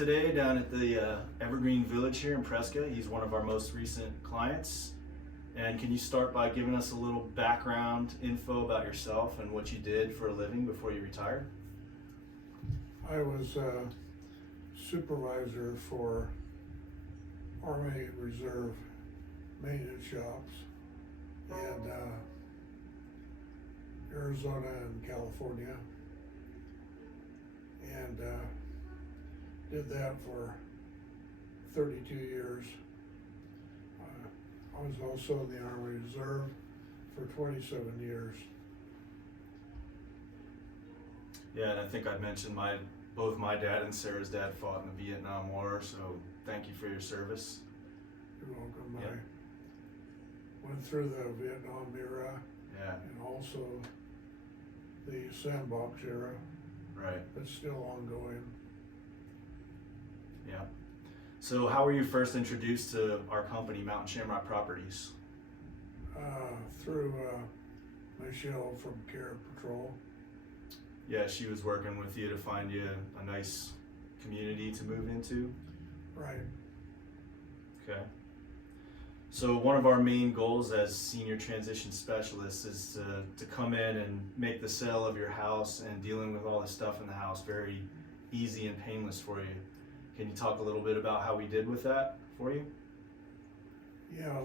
today down at the Evergreen Village here in Prescott. He's one of our most recent clients. And can you start by giving us a little background info about yourself and what you did for a living before you retired? I was a supervisor for Army Reserve maintenance shops in Arizona and California, and did that for 32 years. I was also in the Army Reserve for 27 years. Yeah, and I think I mentioned both my dad and Sarah's dad fought in the Vietnam War, so thank you for your service. You're welcome. Yep. I went through the Vietnam era, Yeah, and also the sandbox era, right. that's still ongoing. Yeah. So how were you first introduced to our company, Mountain Shamrock Properties? Through Michelle from Care Patrol. Yeah, she was working with you to find you a nice community to move into. Right. Okay. So one of our main goals as senior transition specialists is to come in and make the sale of your house and dealing with all the stuff in the house very easy and painless for you. Can you talk a little bit about how we did with that for you? Yeah,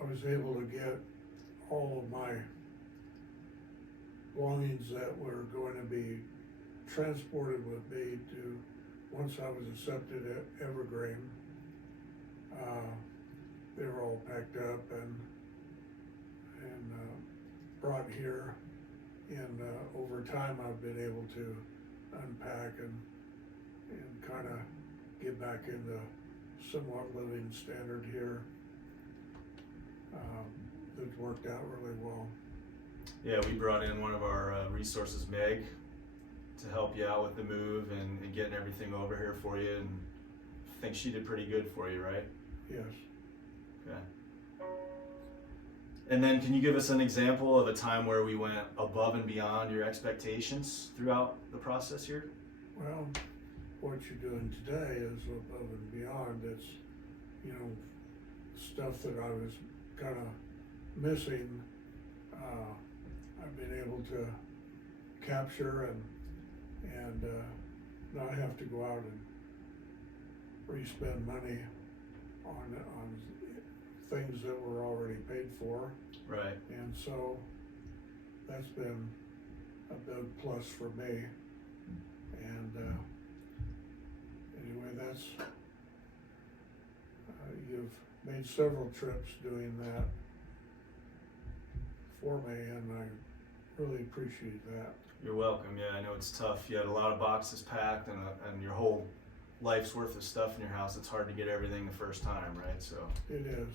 I was able to get all of my belongings that were going to be transported with me to, once I was accepted at Evergreen, they were all packed up and brought here. And over time, I've been able to unpack and kind of get back into somewhat living standard here. It's worked out really well. Yeah, we brought in one of our resources, Meg, to help you out with the move and getting everything over here for you. And I think she did pretty good for you, right? Yes. Okay. And then can you give us an example of a time where we went above and beyond your expectations throughout the process here? Well, what you're doing today is above and beyond. It's, stuff that I was kind of missing. I've been able to capture and not have to go out and re-spend money on things that were already paid for. Right. And so that's been a big plus for me. And anyway, that's you've made several trips doing that for me, and I really appreciate that. You're welcome. Yeah, I know it's tough. You had a lot of boxes packed and your whole life's worth of stuff in your house. It's hard to get everything the first time, right? So it is.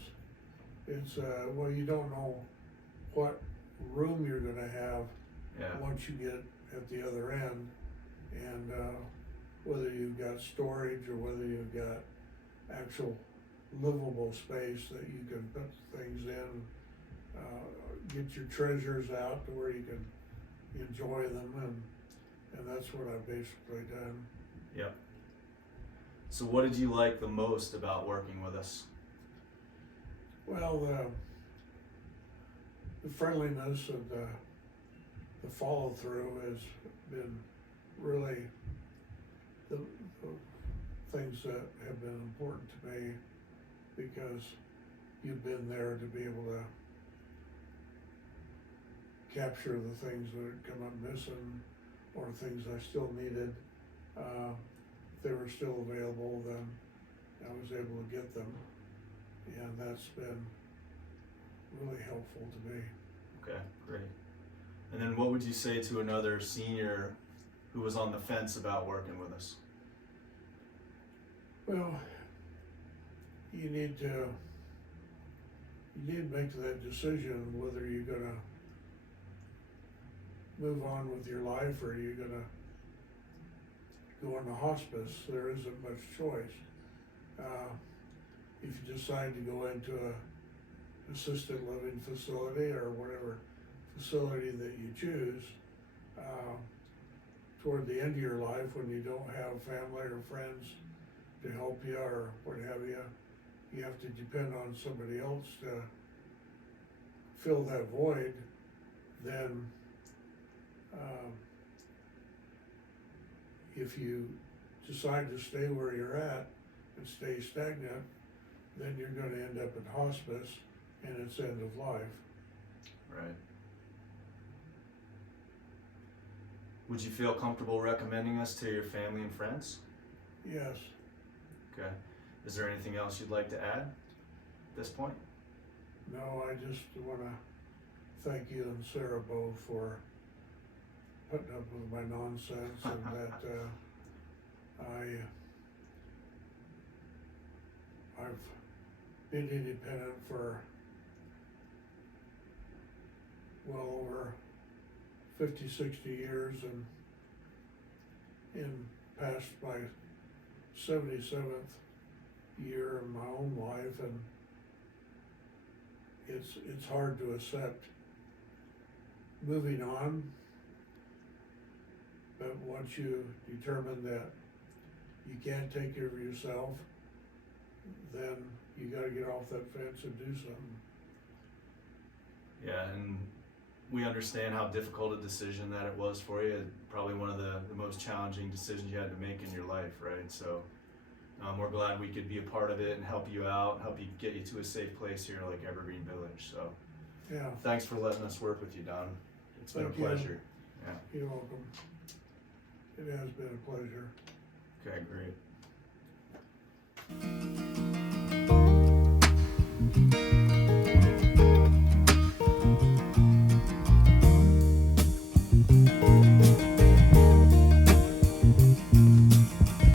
It's well, you don't know what room you're going to have once you get at the other end, and whether you've got storage or whether you've got actual livable space that you can put things in, get your treasures out to where you can enjoy them, and that's what I've basically done. Yep. So what did you like the most about working with us? Well, the friendliness and the follow through has been really the things that have been important to me, because you've been there to be able to capture the things that had come up missing or things I still needed. If they were still available, then I was able to get them, and that's been really helpful to me. Okay, great. And then what would you say to another senior who was on the fence about working with us? Well, you need to make that decision whether you're gonna move on with your life or you're gonna go into hospice. There isn't much choice. If you decide to go into a assisted living facility or whatever facility that you choose, toward the end of your life, when you don't have family or friends to help you or what have you, you have to depend on somebody else to fill that void, then if you decide to stay where you're at and stay stagnant, then you're gonna end up in hospice and it's end of life. Right. Would you feel comfortable recommending us to your family and friends? Yes. Okay. Is there anything else you'd like to add at this point? No, I just wanna thank you and Sarah both for putting up with my nonsense and that I've been independent for well over 50, 60 years, and past my 77th year in my own life, and it's hard to accept moving on, but once you determine that you can't take care of yourself, then you gotta get off that fence and do something. Yeah, and we understand how difficult a decision that it was for you. Probably one of the most challenging decisions you had to make in your life, right? So we're glad we could be a part of it and help you out, help you get you to a safe place here like Evergreen Village. So Yeah, thanks for letting us work with you, Don. It's been a Thank you. pleasure. Yeah. you're welcome. It has been a pleasure. Okay, great.